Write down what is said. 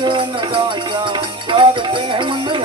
جندا يا بابا تهم من